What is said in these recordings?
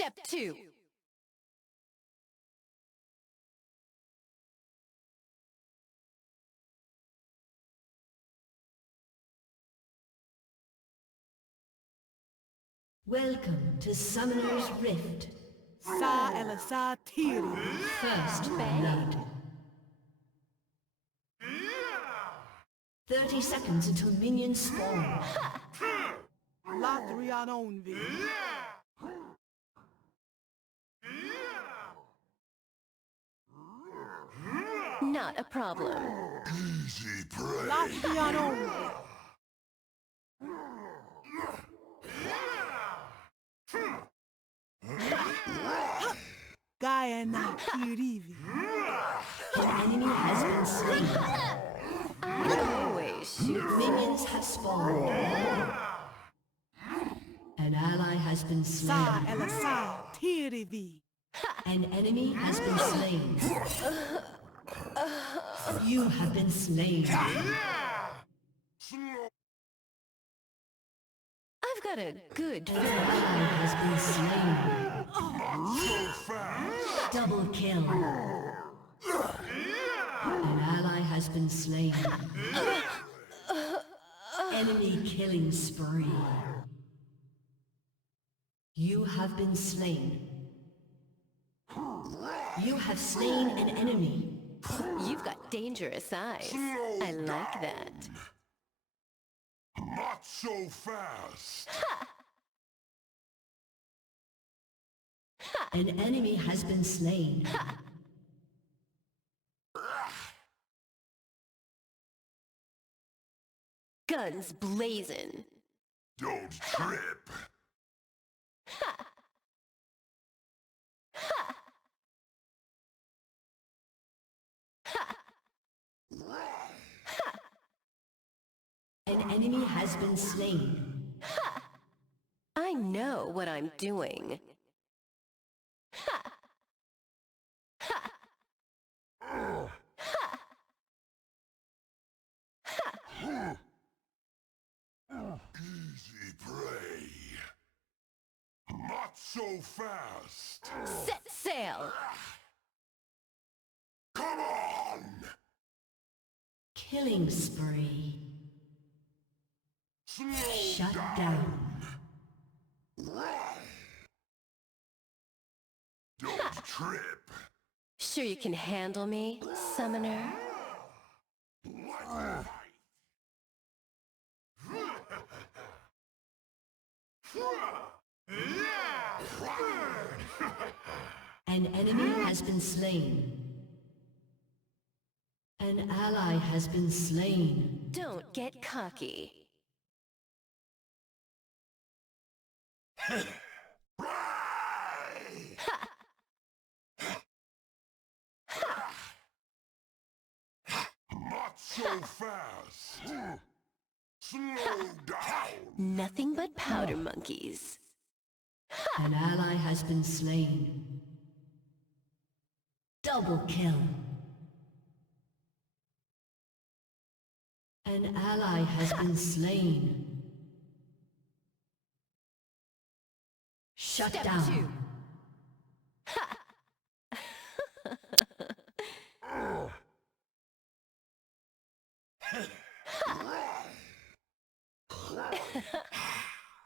Step 2. Welcome to Summoner's Rift. Sa Elasa Tiri. First blood. 30 seconds until minions spawn. Latrian Onvi. Not a problem. Easy prey. Latrian Onvi. Gaiana Kirivi. An enemy has been slain. I always shoot. Minions have spawned. An ally has been Sa slain. Elasa Tirivi. An enemy has been slain. You have been slain. I've got a good An feeling. ally has been slain. So fast. Double kill. An ally has been slain. Enemy killing spree. You have been slain. You have slain an enemy. You've got dangerous eyes. I like that. Not so fast. An enemy has been slain. Guns blazing. Don't trip. An enemy has been slain. I know what I'm doing. Easy prey. Not so fast. Set sail. Come on. Killing spree. Slow Shut down. down. Don't trip. Sure you can handle me, summoner? An enemy has been slain. An ally has been slain. Don't get cocky. Not so fast. Slow down. Nothing but powder monkeys. An ally has been slain. Double kill. An ally has been slain. Shut Step down. 2.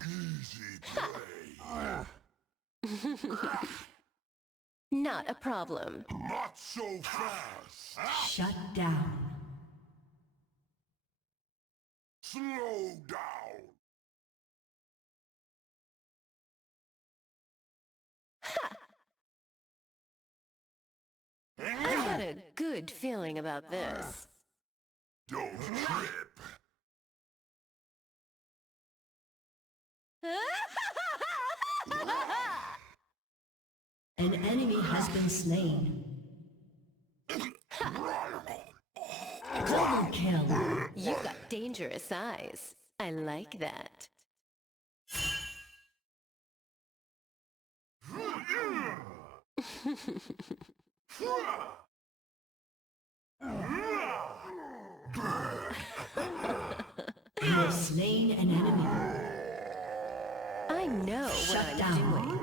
Easy prey. Not a problem. Not so fast. Shut down. Slow down. I've got a good feeling about this. Don't trip. An enemy has been slain. Double kill. You've got dangerous eyes. I like that. You have slain an enemy. I know what Shut I'm down. doing.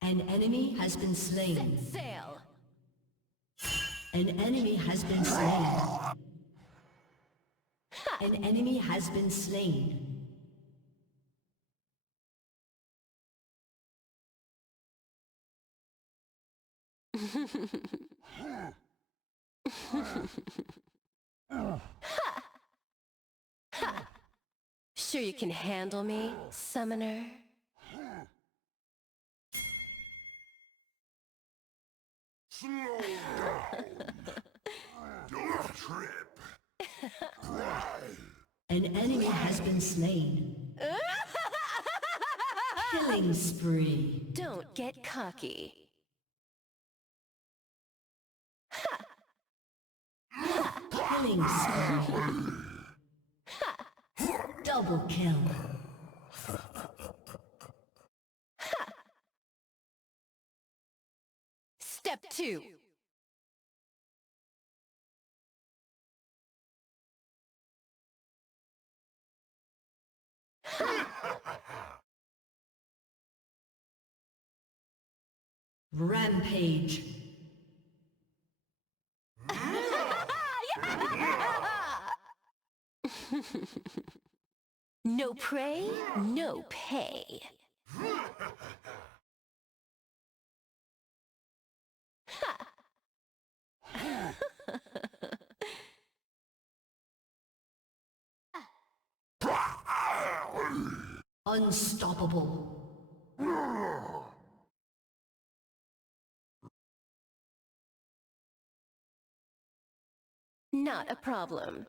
An enemy has been slain. Sail. An enemy has been slain. An enemy has been slain. Sure you can handle me, summoner? Slow down. Don't trip. An enemy has been slain. Killing spree. Don't get cocky. Killing spree. Double kill. Step 2. Rampage. No prey, no pay. Unstoppable. Not a problem.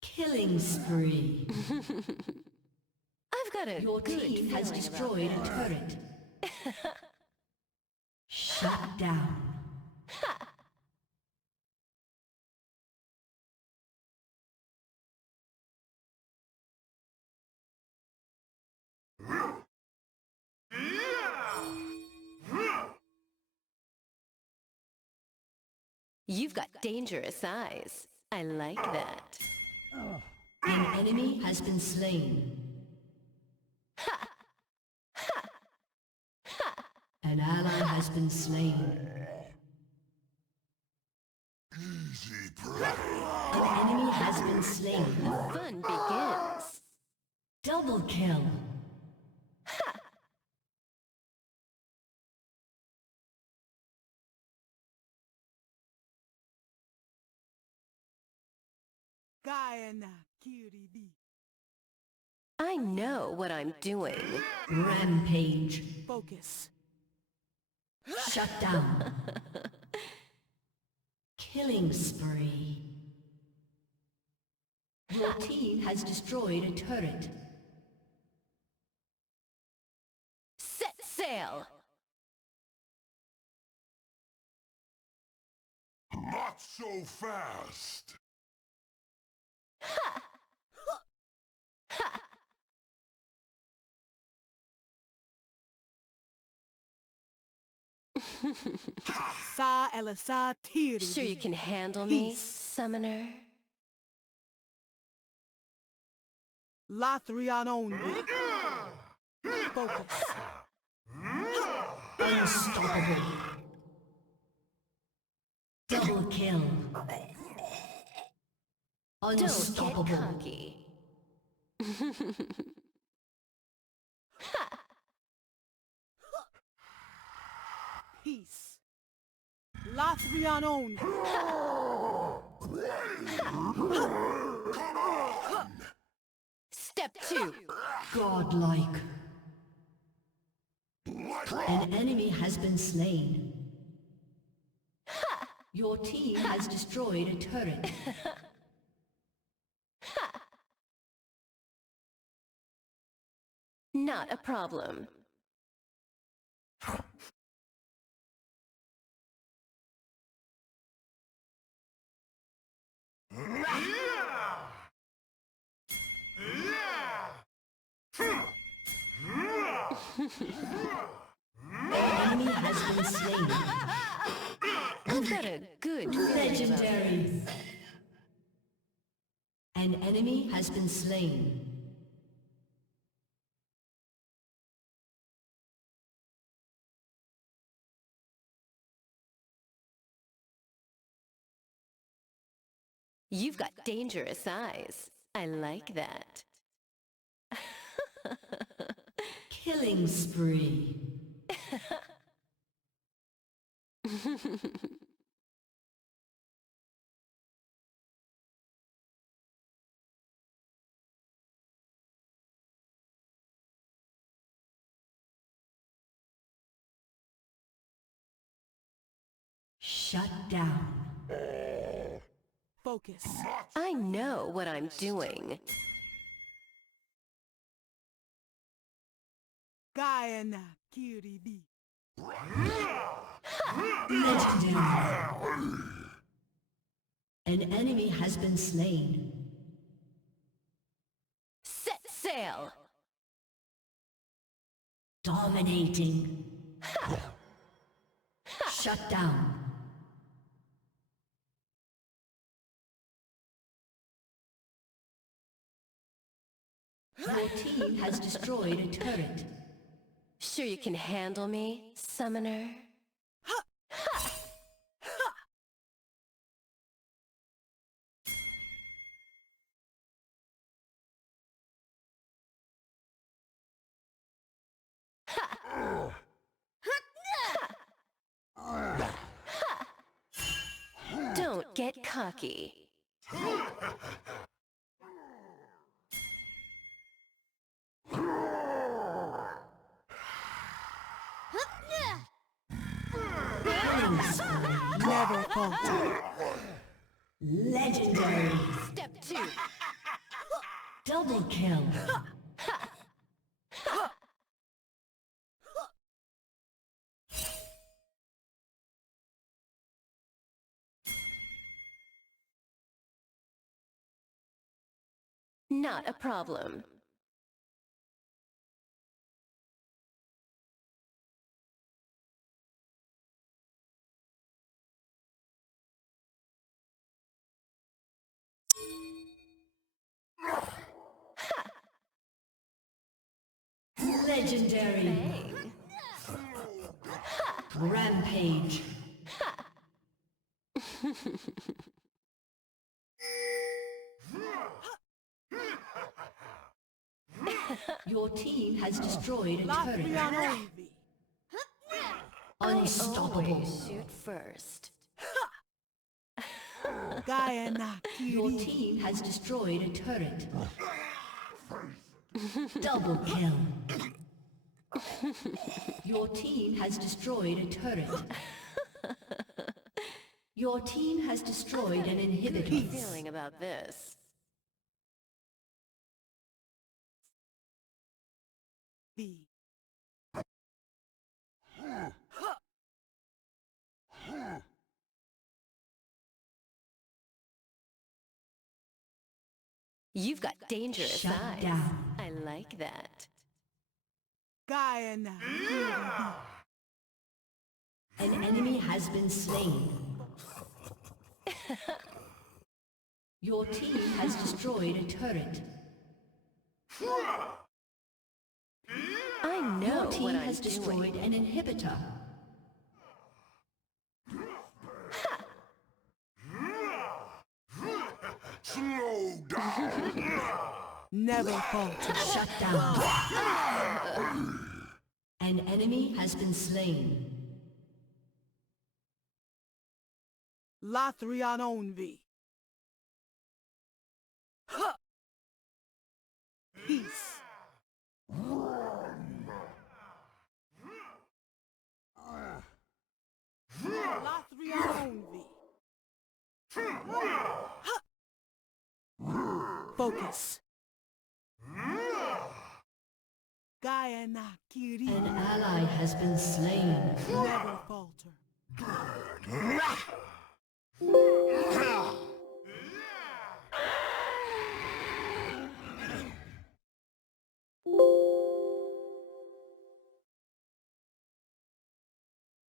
Killing spree. I've got a Your good team has feeling destroyed a about turret. Shut down. You've got dangerous eyes. I like that. An enemy has been slain. An ally has been slain. Easy prey. An enemy has been slain. Fun begins. Double kill. Guyana Kiridi. I know what I'm doing. Rampage. Focus. Shut down. Killing spree. Your team has destroyed a turret. Set sail. Not so fast. Sa Elisa Tiri. Sure you can handle me, Peace. summoner? Lathrian only. Focus. Unstoppable. Double kill. Don't get Unstoppable. cocky. Peace. Lathrian only. Step 2. Godlike. An enemy has been slain. Your team has destroyed a turret. Not a problem. Enemy has been slain. I've got a good feeling about Legendary. An enemy has been slain. You've got dangerous eyes. I like that. Killing spree. Shut down. Focus. I know what I'm doing. Guyana Kiridi. Legendary. An enemy has been slain. Set sail! Dominating. Shut down. Your team has destroyed a turret. Sure you can handle me, summoner? Don't get cocky. Never falter. Legendary. Step 2. Double kill. Not a problem. Legendary. Bang. Rampage. Your team has destroyed a turret. Latriano Envy. Unstoppable. Always shoot first. Guyana Your Kiridi. team has destroyed a turret. Double kill. Your team has destroyed a turret. Your team has destroyed an Good inhibitor. feeling about this. B. You've got dangerous Shut eyes. down. I like that. Guyana Kiridi. An enemy has been slain. Your team has destroyed a turret. I know Your what team I'm has destroyed doing. an inhibitor. Slow down. Never falter. Shut down. An enemy has been slain. Latriano Envy. Peace. Latriano Envy. Focus. Gaia na kiri. An ally has been slain. Never falter.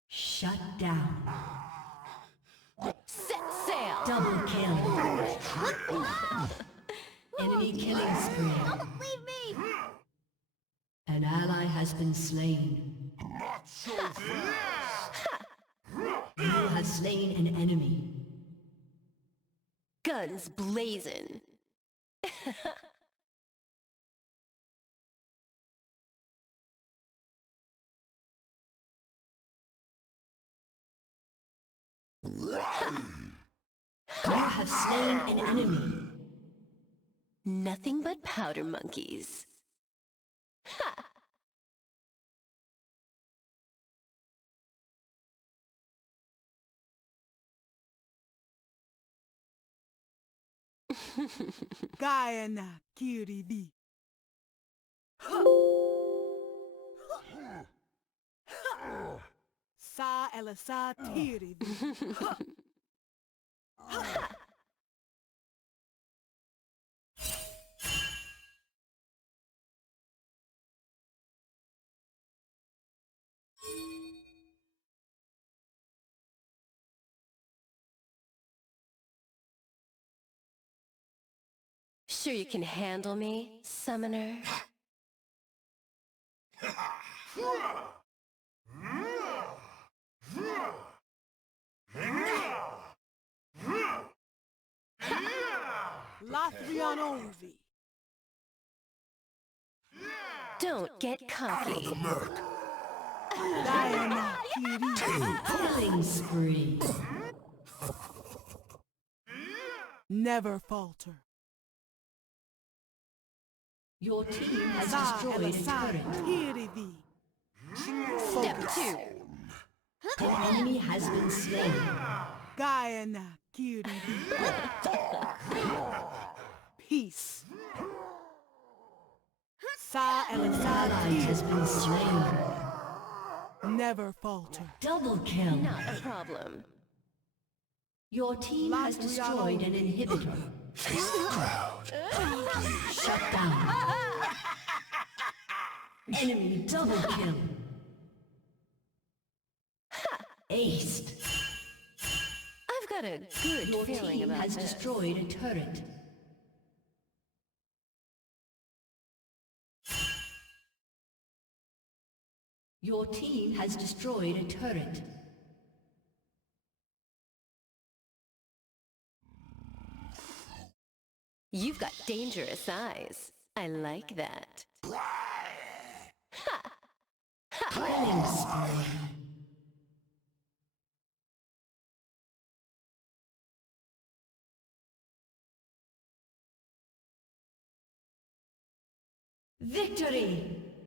Shut down. Set sail! Double kill. Enemy killing spree. Don't leave me! An ally has been slain. Not so fast! You have slain an enemy. Guns blazing. You have slain an enemy. Nothing but powder monkeys. Ha! Gaia na kiri bi. Sa elasa tiri bi. Sure you can handle me, summoner? Lathrian Olvi. Don't get cocky. Gaia na kiri. Killing spree. Never falter. Your team has Sa destroyed a elasa turret. tiri bi. Step two. An enemy has been slain. Gaia na kiri bi. Peace. Sa An elasa ally has been slain. never falter. Double kill. Not a problem. Your team has destroyed an inhibitor. Face the crowd. Shut down. Enemy double kill. Aced. I've got a good Your feeling team about has this. destroyed a turret. Your team has destroyed a turret. You've got dangerous eyes. I like that. Killing spree. Victory!